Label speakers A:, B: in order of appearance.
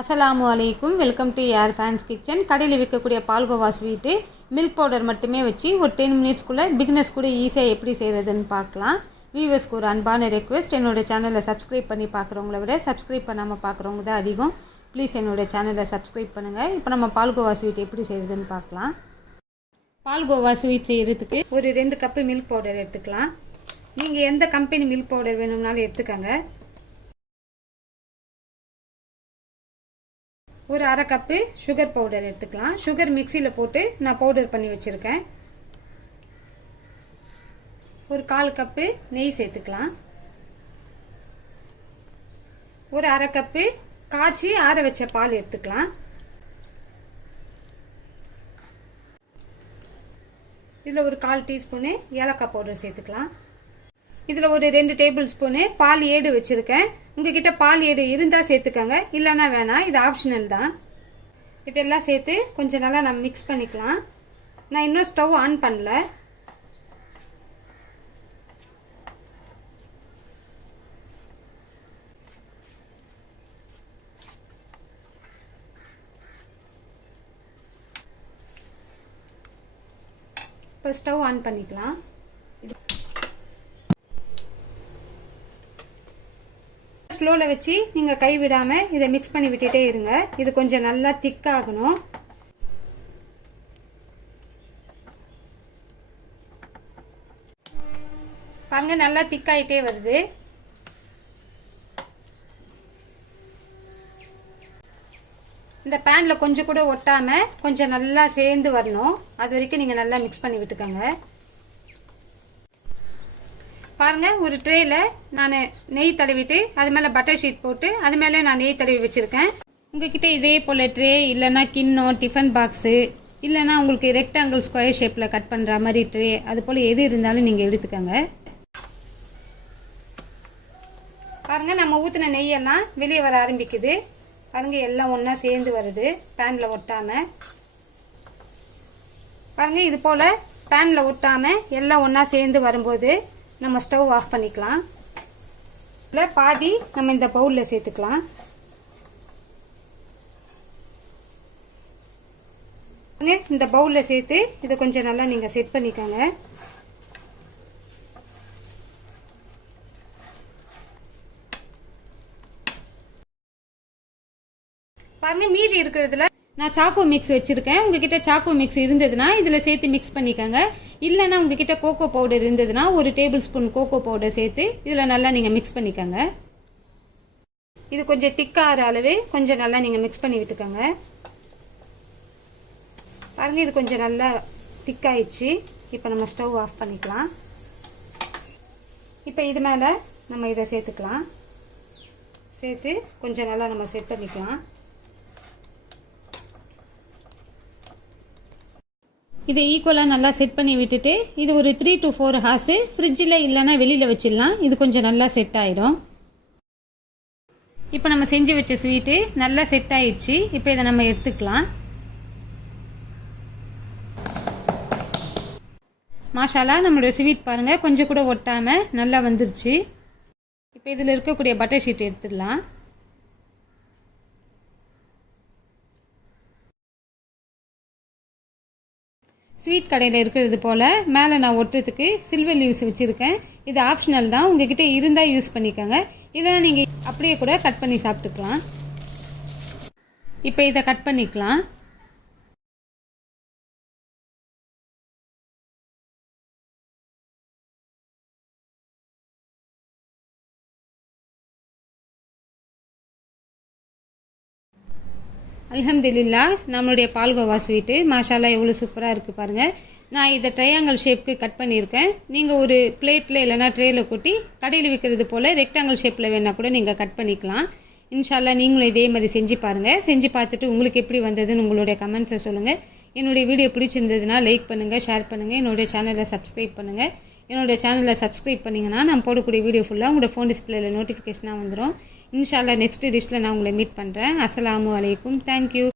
A: அஸ்லாமு அலைக்கும். Welcome to air fans kitchen கடையில் விற்கக்கூடிய பால்கோவா ஸ்வீட்டு மில்க் பவுடர் மட்டுமே வச்சு ஒரு டென் மினிட்ஸ்க்குள்ளே பிக்னஸ் கூட ஈஸியாக எப்படி செய்கிறதுன்னு பார்க்கலாம். வியூவர்ஸ்க்கு ஒரு அன்பான ரெக்வெஸ்ட் என்னோடய சேனலை சப்ஸ்கிரைப் பண்ணி பார்க்குறவங்கள விட சப்ஸ்கிரைப் பண்ணாமல் பார்க்குறவங்க தான் அதிகம். ப்ளீஸ் என்னோட சேனலை சப்ஸ்கிரைப் பண்ணுங்கள் இப்போ நம்ம பால்கோவா ஸ்வீட் எப்படி செய்கிறதுன்னு பார்க்கலாம். பால்கோவா ஸ்வீட் செய்கிறதுக்கு ஒரு ரெண்டு கப்பு மில்க் பவுடர் எடுத்துக்கலாம். நீங்கள் எந்த கம்பெனி மில்க் பவுடர் வேணும்னாலும் எடுத்துக்கோங்க. ஒரு அரை கப்பு சுகர் பவுடர் எடுத்துக்கலாம். சுகர் மிக்சியில் போட்டு நான் பவுடர் பண்ணி வச்சுருக்கேன். ஒரு கால் கப்பு நெய் சேர்த்துக்கலாம். ஒரு அரை கப்பு காய்ச்சி ஆற வச்ச பால் எடுத்துக்கலாம். இதில் ஒரு கால் டீஸ்பூனு ஏலக்காய் பவுடர் சேர்த்துக்கலாம். இதில் ஒரு ரெண்டு டேபிள் ஸ்பூனு பால் ஏடு வச்சுருக்கேன். உங்ககிட்ட பால் ஏடு இருந்தால் சேர்த்துக்கோங்க. இல்லைன்னா வேணாம் இது ஆப்ஷனல் தான். இதெல்லாம் சேர்த்து கொஞ்சம் நல்லா நம்ம மிக்ஸ் பண்ணிக்கலாம். நான் இன்னும் ஸ்டவ் ஆன் பண்ணல. இப்போ ஸ்டவ் ஆன் பண்ணிக்கலாம். ஸ்லோவில் வச்சு நீங்கள் கை விடாமல் இதை மிக்ஸ் பண்ணி விட்டுட்டே இருங்க. இது கொஞ்சம் நல்லா திக்காகணும் பாருங்க நல்லா திக்காயிட்டே வருது. இந்த பேனில் கொஞ்சம் கூட ஒட்டாமல் கொஞ்சம் நல்லா சேர்ந்து வரணும். அது வரைக்கும் நீங்கள் நல்லா மிக்ஸ் பண்ணி விட்டுக்கோங்க. பாருங்கள் ஒரு ட்ரேயில் நான் நெய் தடவிட்டு அது மேலே பட்டர் ஷீட் போட்டு அது மேலே நான் நெய் தடவி வச்சுருக்கேன். உங்ககிட்ட இதே போல் ட்ரே இல்லைன்னா கிண்ணம் டிஃபன் பாக்ஸு இல்லைன்னா உங்களுக்கு ரெக்டாங்கிள் ஸ்கொயர் ஷேப்பில் கட் பண்ணுற மாதிரி ட்ரே அது போல் எது இருந்தாலும் நீங்கள் எடுத்துக்கோங்க. பாருங்கள் நம்ம ஊற்றின நெய்யெல்லாம் வெளியே வர ஆரம்பிக்குது. பாருங்கள் எல்லாம் ஒன்றா சேர்ந்து வருது பேனில் ஒட்டாமல் பாருங்கள் இது போல் பேனில் ஒட்டாமல் எல்லாம் ஒன்றா சேர்ந்து வரும்போது நம்ம ஸ்டவ் ஆஃப் பண்ணிக்கலாம். இல்லை பாதி நம்ம இந்த பவுலில் சேர்த்துக்கலாம். இந்த பவுலில் சேர்த்து இதை கொஞ்சம் நல்லா நீங்கள் செட் பண்ணிக்கோங்க. பாருங்க மீதி இருக்கிறதுல நான் சாக்கோ மிக்ஸ் வச்சுருக்கேன். உங்ககிட்ட சாக்கோ மிக்ஸ் இருந்ததுன்னா இதில் சேர்த்து மிக்ஸ் பண்ணிக்கோங்க. இல்லைன்னா உங்ககிட்ட கோகோ பவுடர் இருந்ததுன்னா ஒரு டேபிள் ஸ்பூன் கோகோ பவுடர் சேர்த்து இதில் நல்லா நீங்கள் மிக்ஸ் பண்ணிக்கோங்க. இது கொஞ்சம் திக்காகிற அளவு கொஞ்சம் நல்லா நீங்கள் மிக்ஸ் பண்ணி விட்டுக்கோங்க. பாருங்க இது கொஞ்சம் நல்லா திக்காயிடுச்சு இப்போ நம்ம ஸ்டவ் ஆஃப் பண்ணிக்கலாம். இப்போ இது மேலே நம்ம இதை சேர்த்துக்கலாம். சேர்த்து கொஞ்சம் நல்லா நம்ம செட் பண்ணிக்கலாம். இதை ஈக்குவலாக நல்லா செட் பண்ணி விட்டுட்டு இது ஒரு த்ரீ டு ஃபோர் ஹார்ஸு ஃப்ரிட்ஜில் இல்லைன்னா வெளியில் வச்சிடலாம். இது கொஞ்சம் நல்லா செட் ஆயிடும் இப்போ நம்ம செஞ்சு வச்ச ஸ்வீட்டு நல்லா செட் ஆயிடுச்சு. இப்போ இதை நம்ம எடுத்துக்கலாம். மாஷாலா நம்மளுடைய ஸ்வீட் பாருங்கள் கொஞ்சம் கூட ஒட்டாமல் நல்லா வந்துருச்சு. இப்போ இதில் இருக்கக்கூடிய பட்டர் ஷீட் எடுத்துடலாம். ஸ்வீட் கடையில் இருக்கிறது போல் மேலே நான் ஒட்டுறதுக்கு சில்வர் லீவ்ஸ் வச்சுருக்கேன். இது ஆப்ஷனல் தான். உங்ககிட்ட இருந்தால் யூஸ் பண்ணிக்கோங்க. இல்லைனா நீங்கள் அப்படியே கூட கட் பண்ணி சாப்பிட்டுக்கலாம். இப்போ இதை கட் பண்ணிக்கலாம். அலமதுல்லா நம்மளுடைய பால்கோவா ஸ்வீட்டு மாஷாலா எவ்வளோ சூப்பராக இருக்குது பாருங்கள் நான் இதை ட்ரையாங்கல் ஷேப்புக்கு கட் பண்ணியிருக்கேன். நீங்கள் ஒரு பிளேட்டில் இல்லைனா ட்ரேயில் கொட்டி கடையில் விற்கிறது போல் ரெக்டாங்கல் ஷேப்பில் வேணால் கூட நீங்கள் கட் பண்ணிக்கலாம். இன்ஷால்லா நீங்களும் இதே மாதிரி செஞ்சு பாருங்கள் செஞ்சு பார்த்துட்டு உங்களுக்கு எப்படி வந்ததுன்னு உங்களுடைய கமெண்ட்ஸை சொல்லுங்கள் என்னுடைய வீடியோ பிடிச்சிருந்ததுன்னா லைக் பண்ணுங்கள் ஷேர் பண்ணுங்கள் என்னுடைய சேனலை சப்ஸ்கிரைப் பண்ணுங்கள் என்னுடைய சேனலை சப்ஸ்கிரைப் பண்ணிங்கன்னா நான் போடக்கூடிய வீடியோ ஃபுல்லாக உங்களோட ஃபோன் டிஸ்பிளேயில் நோட்டிஃபிகேஷனாக வந்துடும் இன்ஷால்லா நெக்ஸ்ட் டிஷ்ஷில் நான் உங்களை மீட் பண்ணுறேன் அஸ்லாம் வலைக்கும் தேங்க்யூ